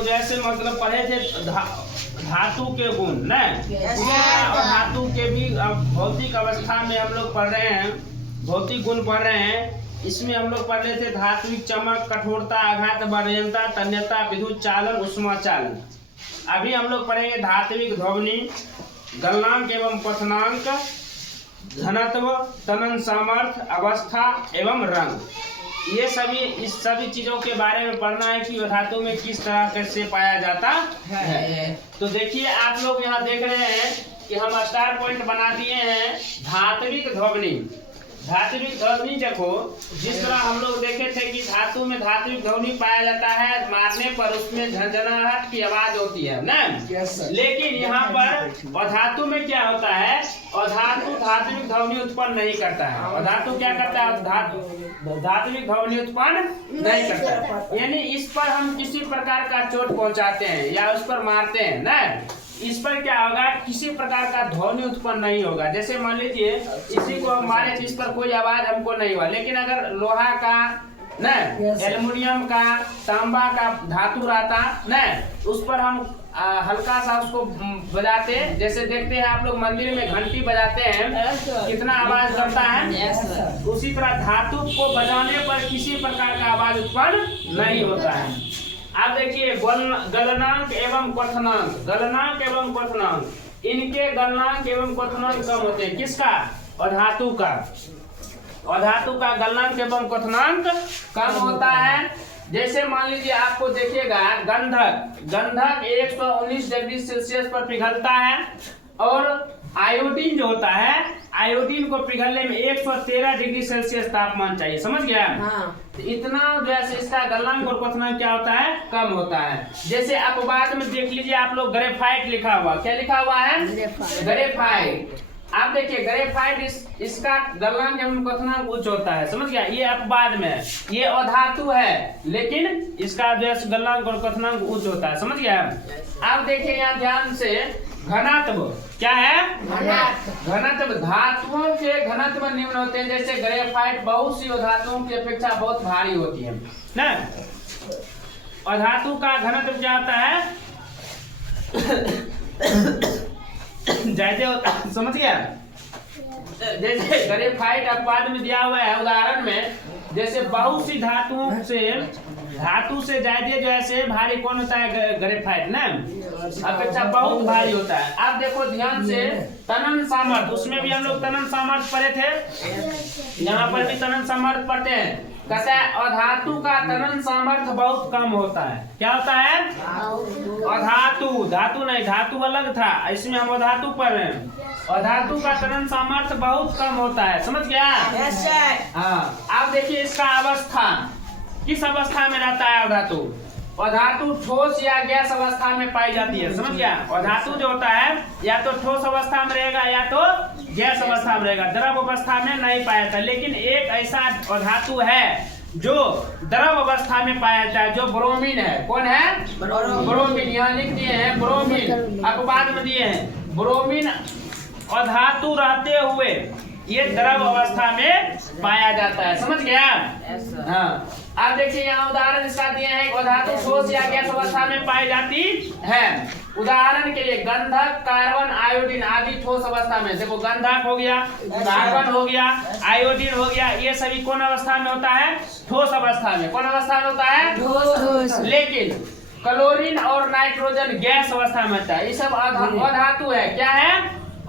लोग जैसे मतलब पढ़े थे धातु के गुण न, और धातु के भी भौतिक अवस्था में हम लोग पढ़ रहे हैं, भौतिक गुण पढ़ रहे हैं। इसमें हम लोग पढ़ रहे थे धात्विक चमक, कठोरता, आघात, बलयंता, तन्यता, विद्युत चालन, उष्मा चालन। अभी हम लोग पढ़ेंगे धात्विक ध्वनि, गलनांक एवं क्वथनांक, घनत्व, तनन सामर्थ्य, अवस्था एवं रंग। ये सभी इस सभी चीजों के बारे में पढ़ना है कि धातु में किस तरह से पाया जाता है। तो देखिए आप लोग यहाँ देख रहे हैं कि हम स्टार पॉइंट बना दिए हैं धात्विक ध्वनि। धात्विक ध्वनि देखो, जिस तरह हम लोग देखे थे कि धातु में धात्विक ध्वनि पाया जाता है, मारने पर उसमें झंझनाहट की आवाज होती है ना। लेकिन यहाँ पर अधातु में क्या होता है, अधातु धात्विक ध्वनि उत्पन्न नहीं करता है। अधातु क्या करता है, धात्विक ध्वनि उत्पन्न नहीं करता है। यानी इस पर हम किसी प्रकार का चोट पहुंचाते हैं या उस पर मारते हैं ना, इस पर क्या होगा, किसी प्रकार का ध्वनि उत्पन्न नहीं होगा। जैसे मान लीजिए इसी को हम मारे तो इस पर कोई आवाज हमको नहीं हुआ, लेकिन अगर लोहा का न, एल्युमिनियम का, तांबा का धातु रहता न, उस पर हम हल्का सा उसको बजाते, जैसे देखते हैं आप लोग मंदिर में घंटी बजाते हैं कितना आवाज करता है, उसी तरह धातु को बजाने पर किसी प्रकार का आवाज उत्पन्न नहीं होता है। आप देखिए गलनांक एवं क्वथनांक, गलनांक एवं क्वथनांक, इनके गलनांक एवं क्वथनांक कम होते हैं। किसका, अधातु का। अधातु का गलनांक एवं क्वथनांक कम होता है। जैसे मान लीजिए आपको देखिएगा गंधक, गंधक 119 डिग्री सेल्सियस पर पिघलता है, और आयोडीन जो होता है, आयोडीन को पिघलने में 113 डिग्री सेल्सियस तापमान चाहिए। समझ गया? तो इतना जो है इसका गलनांक और क्वथनांक क्या होता है, कम होता है। जैसे अपवाद में देख लीजिए आप लोग, ग्रेफाइट लिखा हुआ, क्या लिखा हुआ है, ग्रेफाइट। आप देखिए ग्रेफाइट इसका गलनांक एवं क्वथनांक उच्च होता है। समझ गया? ये अपवाद में है, ये अधातु है लेकिन इसका जो है गलनांक और क्वथनांक उच्च होता है। समझ गया? आप देखिए यहाँ ध्यान से, घनत्व क्या है, घनत्व, धातुओं के घनत्व निम्न होते हैं। जैसे ग्रेफाइट बहुत सी धातुओं की अपेक्षा बहुत भारी होती है ना। अधातु का घनत्व क्या होता है, ज्यादा होता है। समझ गया? जैसे ग्रेफाइट अपवाद में दिया हुआ है उदाहरण में, जैसे बहुत सी धातुओं से, धातु से ज्यादा जो है भारी कौन होता है, ग्रेफाइट ना, अपेक्षा बहुत भारी होता है। आप देखो ध्यान से, तनन सामर्थ्य, उसमें भी हम लोग तनन सामर्थ्य पढ़े थे, यहाँ पर भी तनन सामर्थ्य पढ़ते हैं। कहता है अधातु का तनन सामर्थ्य बहुत कम होता है। क्या होता है, अधातु, धातु नहीं, धातु अलग था, इसमें हम अधातु पढ़ रहे हैं। अधातु का तनन सामर्थ्य बहुत कम होता है। समझ गया? हाँ। आप देखिए इसका अवस्था, किस अवस्था में रहता है अधातु। अधातु ठोस या गैस अवस्था में पाई जाती है। समझ गया? अधातु जो होता है या तो ठोस अवस्था में रहेगा या तो गैस अवस्था में रहेगा, द्रव अवस्था में नहीं पाया जाता। लेकिन एक ऐसा अधातु है जो द्रव अवस्था में पाया जाता है, जो ब्रोमीन है। कौन है, ब्रोमीन। यहाँ लिख दिए हैं ब्रोमीन, अपवाद में दिए हैं। ब्रोमीन अधातु रहते हुए ये द्रव अवस्था में पाया जाता है। समझ गया? हाँ। आप देखिए यहाँ उदाहरण इसका दिए हैं, अधातु ठोस या गैस अवस्था में पाई जाती है। उदाहरण के लिए गंधक, कार्बन, आयोडीन आदि ठोस अवस्था में। देखो गंधक हो गया, कार्बन हो गया, आयोडीन हो गया, ये सभी कौन अवस्था में होता है, ठोस अवस्था में। कौन अवस्था में होता है, ठोस। लेकिन क्लोरीन और नाइट्रोजन गैस अवस्था में होता है। ये सब अधातु है। क्या है,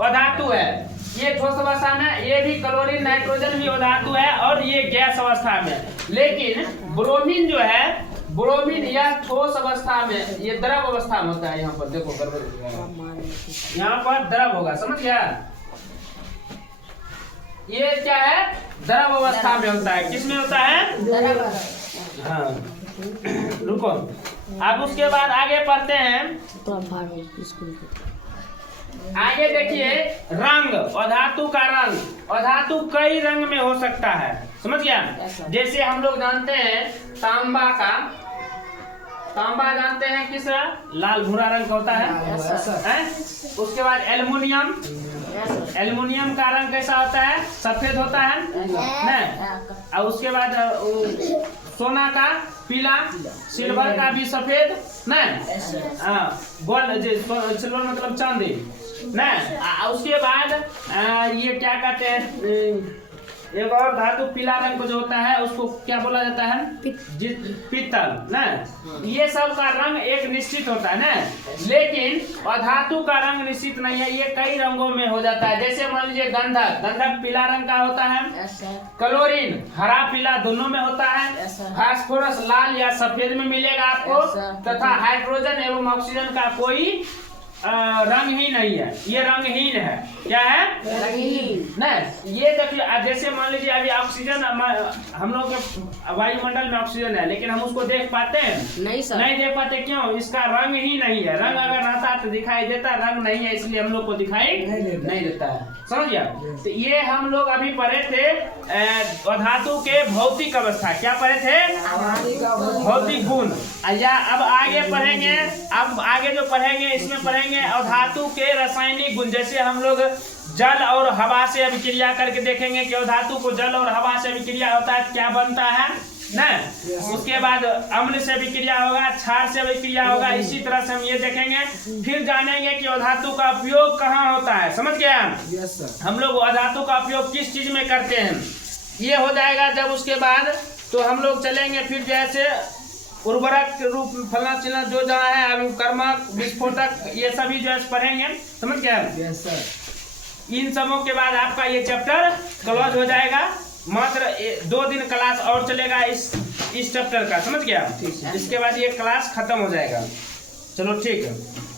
अधातु है। ये ठोस अवस्था में, ये भी क्लोरीन नाइट्रोजन भी अधातु है, और ये गैस अवस्था में। लेकिन ब्रोमीन जो है, ब्रोमीन यह ठोस अवस्था में, ये द्रव अवस्था में होता है। यहाँ पर देखो गड़बड़, यहाँ पर द्रव होगा। समझ गया? ये क्या है, द्रव अवस्था में होता है। किस में होता है, हाँ। रुको, अब उसके बाद आगे पढ़ते हैं। आगे देखिए रंग, अधातु का रंग। अधातु कई रंग में हो सकता है। समझ गया? जैसे हम लोग जानते हैं तांबा का, तांबा जानते हैं किस लाल भूरा रंग का होता है। उसके बाद एल्युमिनियम, एल्युमिनियम का रंग कैसा होता है, सफेद होता है। और उसके बाद सोना का पीला, सिल्वर का भी सफेद ना, गोल्ड सिल्वर मतलब चांदी ना। उसके बाद ये क्या कहते हैं, एक और धातु पीला रंग को जो होता है उसको क्या बोला जाता है, पीतल ना। ये सब का रंग एक निश्चित होता है ना, लेकिन अधातु का रंग निश्चित नहीं है, ये कई रंगों में हो जाता है। जैसे मान लीजिए गंधक, गंधक पीला रंग का होता है, क्लोरीन हरा पीला दोनों में होता है, फास्फोरस लाल या सफेद में मिलेगा आपको, तथा हाइड्रोजन एवं ऑक्सीजन का कोई रंग ही नहीं है, ये रंगहीन है। क्या है, रंगहीन नहीं। ये देखिए जैसे मान लीजिए अभी ऑक्सीजन हम लोग के वायुमंडल में ऑक्सीजन है, लेकिन हम उसको देख पाते हैं नहीं सर, नहीं देख पाते। क्यों, इसका रंग ही नहीं है। रंग अगर रहता तो दिखाई देता, रंग नहीं है इसलिए हम लोग को दिखाई नहीं देता है। समझ गया। तो ये हम लोग अभी पढ़े थे धातु के भौतिक अवस्था। क्या पढ़े थे, भौतिक गुण। या अब आगे पढ़ेंगे, अब आगे जो पढ़ेंगे इसमें पढ़ेंगे धातु के रासायनिक गुण। जैसे हम लोग जल और हवा से अभिक्रिया करके देखेंगे कि धातु को जल और हवा से अभिक्रिया होता है क्या बनता है ना। उसके बाद अम्ल से अभिक्रिया होगा, क्षार से अभिक्रिया होगा। इसी तरह से हम ये देखेंगे, फिर जानेंगे कि धातु का उपयोग कहाँ होता है। समझ गया। हम लोग धातु का उपयोग किस चीज में करते हैं, ये हो जाएगा जब उसके बाद तो हम लोग चलेंगे फिर जैसे उर्वरक के रूप में फलना चिलना जो जहाँ है, अभी कर्मक विस्फोटक ये सभी जो है पढ़ेंगे। समझ गया। इन सबों के बाद आपका ये चैप्टर क्लोज हो जाएगा। मात्र 2 दिन क्लास और चलेगा इस चैप्टर का। समझ गया। इसके बाद ये क्लास खत्म हो जाएगा। चलो ठीक है।